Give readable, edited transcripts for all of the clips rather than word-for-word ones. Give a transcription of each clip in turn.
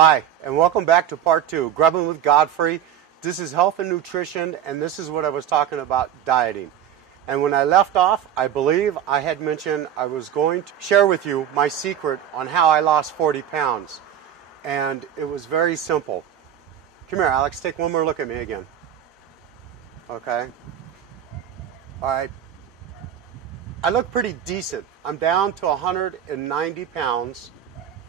Hi, and welcome back to part 2, Grubbing with Godfrey. This is health and nutrition, and this is what I was talking about, dieting. And when I left off, I believe I had mentioned I was going to share with you my secret on how I lost 40 pounds. And it was very simple. Come here, Alex, take one more look at me again. Okay. All right. I look pretty decent. I'm down to 190 pounds,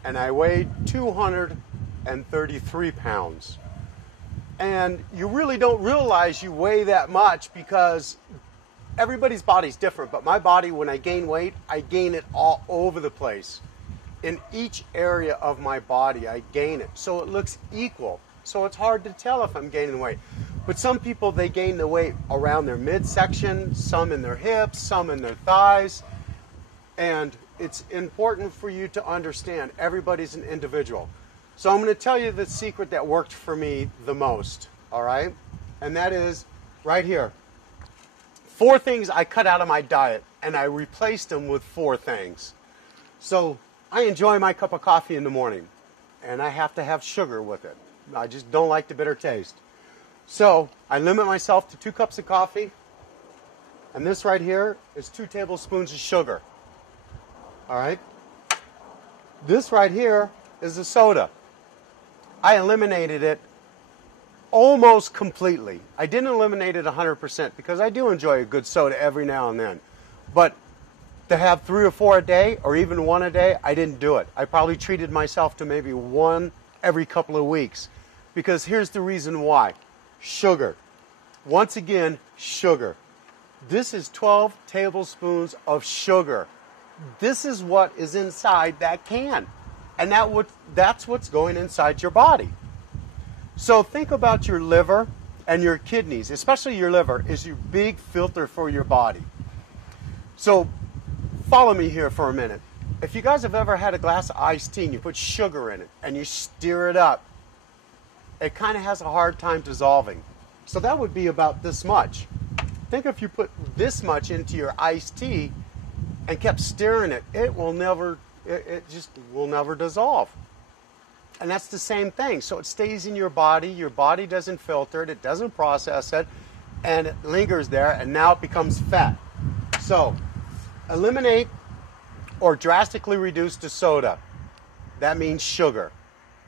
and I weighed 233 pounds. And you really don't realize you weigh that much because everybody's body's different. But my body, when I gain weight, I gain it all over the place. In each area of my body, I gain it. So it looks equal. So it's hard to tell if I'm gaining weight. But some people, they gain the weight around their midsection, some in their hips, some in their thighs. And it's important for you to understand everybody's an individual. So I'm going to tell you the secret that worked for me the most, all right? And that is right here. 4 things I cut out of my diet, and I replaced them with 4 things. So I enjoy my cup of coffee in the morning, and I have to have sugar with it. I just don't like the bitter taste. So I limit myself to 2 cups of coffee, and this right here is 2 tablespoons of sugar. All right? This right here is a soda. I eliminated it almost completely. I didn't eliminate it 100% because I do enjoy a good soda every now and then. But to have 3 or 4 a day, or even 1 a day, I didn't do it. I probably treated myself to maybe 1 every couple of weeks. Because here's the reason why. Sugar. Once again, sugar. This is 12 tablespoons of sugar. This is what is inside that can. And that's what's going inside your body. So think about your liver and your kidneys, especially your liver, is your big filter for your body. So follow me here for a minute. If you guys have ever had a glass of iced tea and you put sugar in it and you stir it up, it kind of has a hard time dissolving. So that would be about this much. Think if you put this much into your iced tea and kept stirring it, it just will never dissolve. And that's the same thing. So it stays in your body doesn't filter it doesn't process it, and it lingers there, and now it becomes fat. So eliminate or drastically reduce the soda. That means sugar,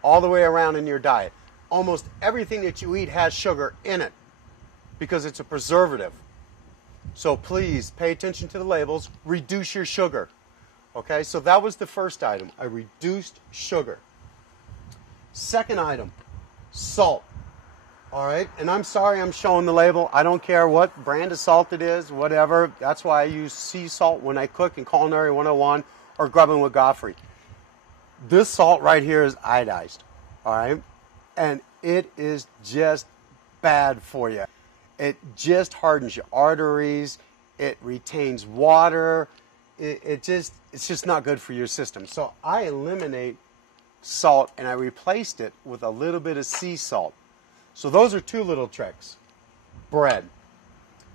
all the way around in your diet. Almost everything that you eat has sugar in it because it's a preservative. So please pay attention to the labels. Reduce your sugar. Okay, so that was the first item. I reduced sugar. Second item, salt. All right, and I'm sorry I'm showing the label. I don't care what brand of salt it is, whatever. That's why I use sea salt when I cook in Culinary 101 or Grubbing with Godfrey. This salt right here is iodized. All right, and it is just bad for you. It just hardens your arteries. It retains water. It's just not good for your system. So I eliminate salt and I replaced it with a little bit of sea salt. So those are 2 little tricks. Bread.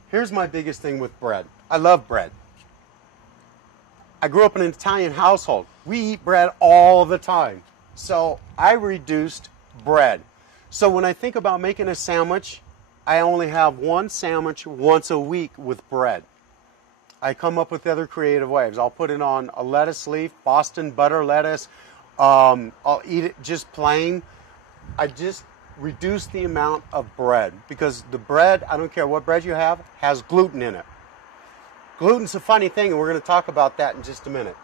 Here's my biggest thing with bread. I love bread. I grew up in an Italian household. We eat bread all the time. So I reduced bread. So when I think about making a sandwich, I only have 1 sandwich once a week with bread. I come up with other creative ways. I'll put it on a lettuce leaf, Boston butter lettuce. I'll eat it just plain. I just reduce the amount of bread because the bread, I don't care what bread you have, has gluten in it. Gluten's a funny thing, and we're going to talk about that in just a minute.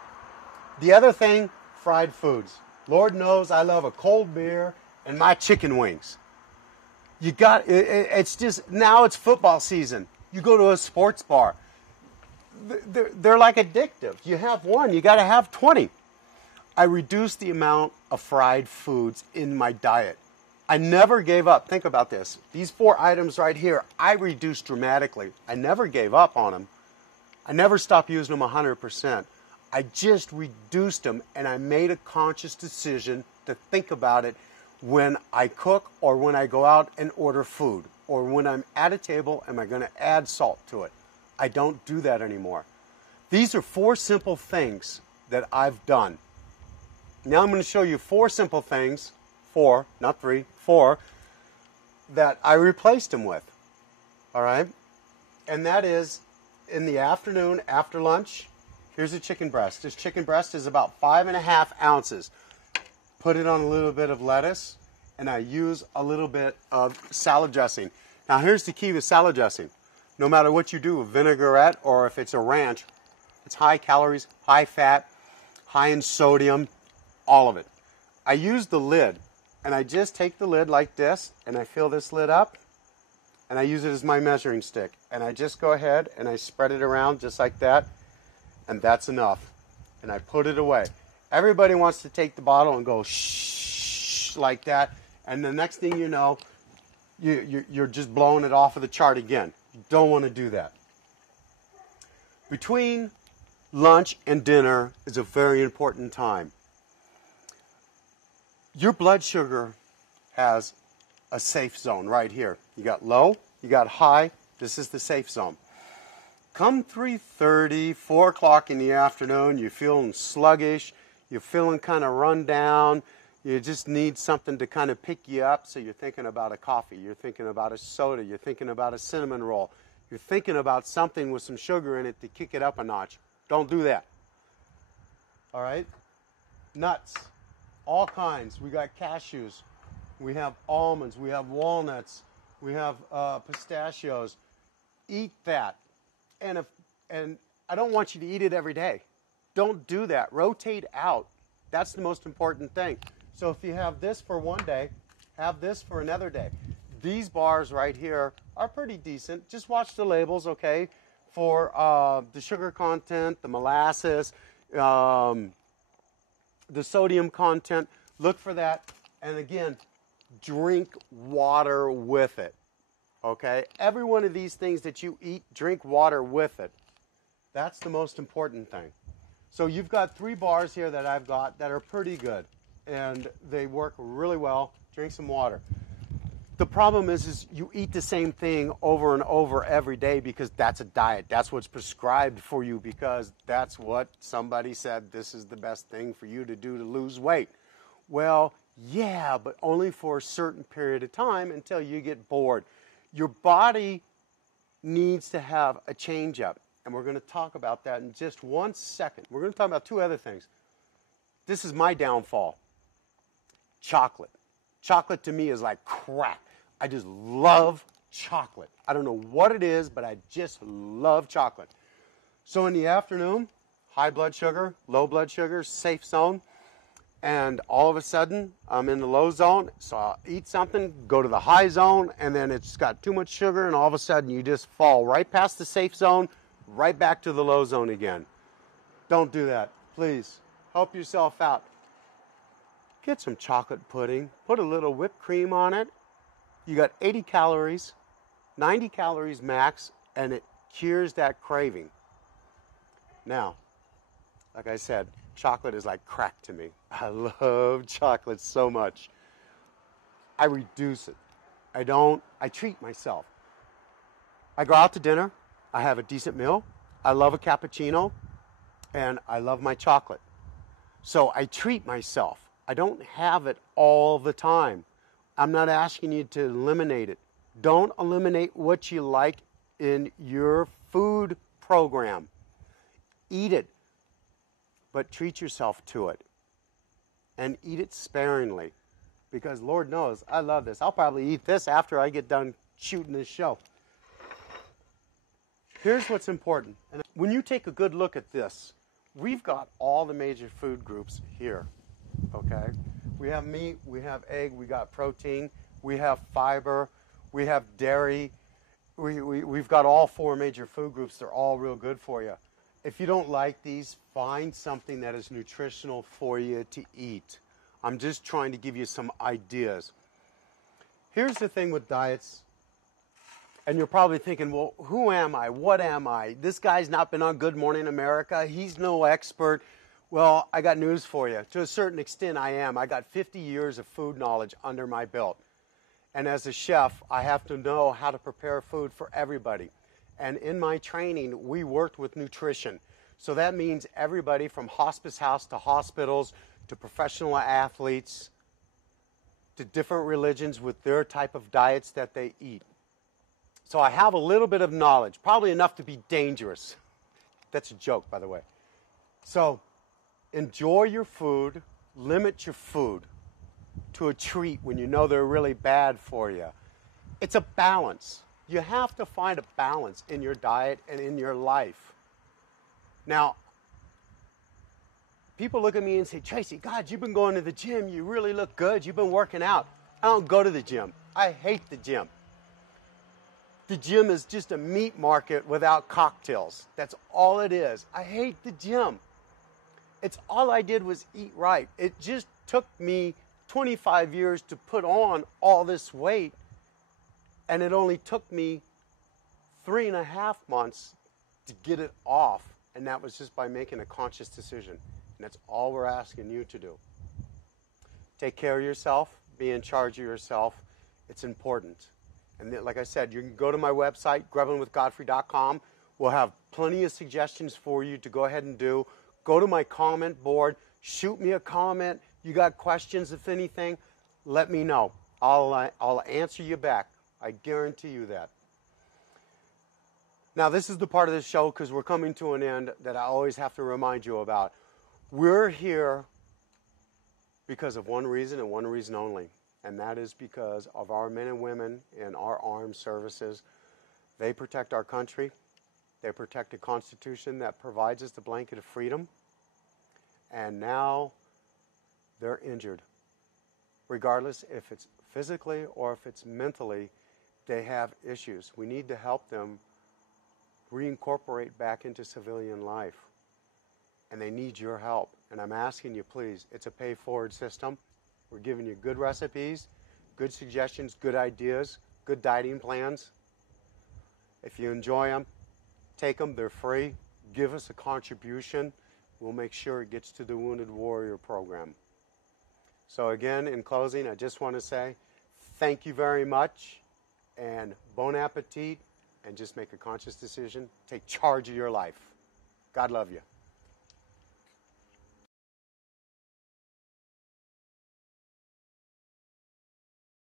The other thing, fried foods. Lord knows I love a cold beer and my chicken wings. It's just, now it's football season. You go to a sports bar. They're like addictive. You have 1, you got to have 20. I reduced the amount of fried foods in my diet. I never gave up. Think about this. These 4 items right here, I reduced dramatically. I never gave up on them. I never stopped using them 100%. I just reduced them, and I made a conscious decision to think about it when I cook or when I go out and order food or when I'm at a table, am I going to add salt to it? I don't do that anymore. These are 4 simple things that I've done. Now I'm going to show you 4 simple things, 4, not 3, 4, that I replaced them with. All right? And that is in the afternoon after lunch. Here's a chicken breast. This chicken breast is about 5.5 ounces. Put it on a little bit of lettuce, and I use a little bit of salad dressing. Now here's the key with salad dressing. No matter what you do, a vinaigrette or if it's a ranch, it's high calories, high fat, high in sodium, all of it. I use the lid, and I just take the lid like this, and I fill this lid up, and I use it as my measuring stick. And I just go ahead and I spread it around just like that, and that's enough. And I put it away. Everybody wants to take the bottle and go shh like that, and the next thing you know, you're just blowing it off of the chart again. You don't want to do that. Between lunch and dinner is a very important time. Your blood sugar has a safe zone right here. You got low, you got high. This is the safe zone. Come 3:30, 4 o'clock in the afternoon, you're feeling sluggish, you're feeling kind of run down, you just need something to kind of pick you up, so you're thinking about a coffee, you're thinking about a soda, you're thinking about a cinnamon roll, you're thinking about something with some sugar in it to kick it up a notch. Don't do that. All right? Nuts, all kinds. We got cashews, we have almonds, we have walnuts, we have pistachios. Eat that. And I don't want you to eat it every day. Don't do that. Rotate out. That's the most important thing. So if you have this for one day, have this for another day. These bars right here are pretty decent. Just watch the labels, okay, for the sugar content, the molasses, the sodium content. Look for that. And again, drink water with it. Okay? Every one of these things that you eat, drink water with it. That's the most important thing. So you've got 3 bars here that I've got that are pretty good. And they work really well. Drink some water. The problem is you eat the same thing over and over every day because that's a diet. That's what's prescribed for you because that's what somebody said this is the best thing for you to do to lose weight. Well, yeah, but only for a certain period of time until you get bored. Your body needs to have a change-up, and we're going to talk about that in just 1 second. We're going to talk about 2 other things. This is my downfall. Chocolate. Chocolate to me is like crack. I just love chocolate. I don't know what it is, but I just love chocolate. So in the afternoon, high blood sugar, low blood sugar, safe zone. And all of a sudden, I'm in the low zone, so I'll eat something, go to the high zone, and then it's got too much sugar, and all of a sudden you just fall right past the safe zone, right back to the low zone again. Don't do that. Please, help yourself out. Get some chocolate pudding, put a little whipped cream on it. You got 80 calories, 90 calories max, and it cures that craving. Now, like I said, chocolate is like crack to me. I love chocolate so much. I reduce it. I treat myself. I go out to dinner. I have a decent meal. I love a cappuccino. And I love my chocolate. So I treat myself. I don't have it all the time. I'm not asking you to eliminate it. Don't eliminate what you like in your food program. Eat it. But treat yourself to it. And eat it sparingly. Because Lord knows, I love this. I'll probably eat this after I get done shooting this show. Here's what's important. And when you take a good look at this, we've got all the major food groups here. Okay? We have meat, we have egg, we got protein, we have fiber, we have dairy. We've got all 4 major food groups. They're all real good for you. If you don't like these, find something that is nutritional for you to eat. I'm just trying to give you some ideas. Here's the thing with diets. And you're probably thinking, well, who am I? What am I? This guy's not been on Good Morning America. He's no expert. Well, I got news for you. To a certain extent, I am. I got 50 years of food knowledge under my belt. And as a chef, I have to know how to prepare food for everybody. And in my training, we worked with nutrition. So that means everybody from hospice house to hospitals to professional athletes, to different religions with their type of diets that they eat. So I have a little bit of knowledge, probably enough to be dangerous. That's a joke, by the way. So enjoy your food, limit your food to a treat when you know they're really bad for you. It's a balance. You have to find a balance in your diet and in your life. Now, people look at me and say, Tracy, God, you've been going to the gym. You really look good. You've been working out. I don't go to the gym. I hate the gym. The gym is just a meat market without cocktails. That's all it is. I hate the gym. It's all I did was eat right. It just took me 25 years to put on all this weight, and it only took me 3.5 months to get it off, and that was just by making a conscious decision. And that's all we're asking you to do. Take care of yourself. Be in charge of yourself. It's important. And like I said, you can go to my website, grubbinwithgodfrey.com. We'll have plenty of suggestions for you to go ahead and do. Go to my comment board. Shoot me a comment. You got questions, if anything, let me know. I'll answer you back. I guarantee you that. Now, this is the part of the show, because we're coming to an end, that I always have to remind you about. We're here because of one reason and one reason only. And that is because of our men and women in our armed services. They protect our country. They protect the Constitution that provides us the blanket of freedom. And now they're injured. Regardless if it's physically or if it's mentally, they have issues. We need to help them reincorporate back into civilian life. And they need your help. And I'm asking you, please, it's a pay-forward system. We're giving you good recipes, good suggestions, good ideas, good dieting plans. If you enjoy them, take them. They're free. Give us a contribution. We'll make sure it gets to the Wounded Warrior program. So again, in closing, I just want to say thank you very much, and bon appetit, and just make a conscious decision. Take charge of your life. God love you.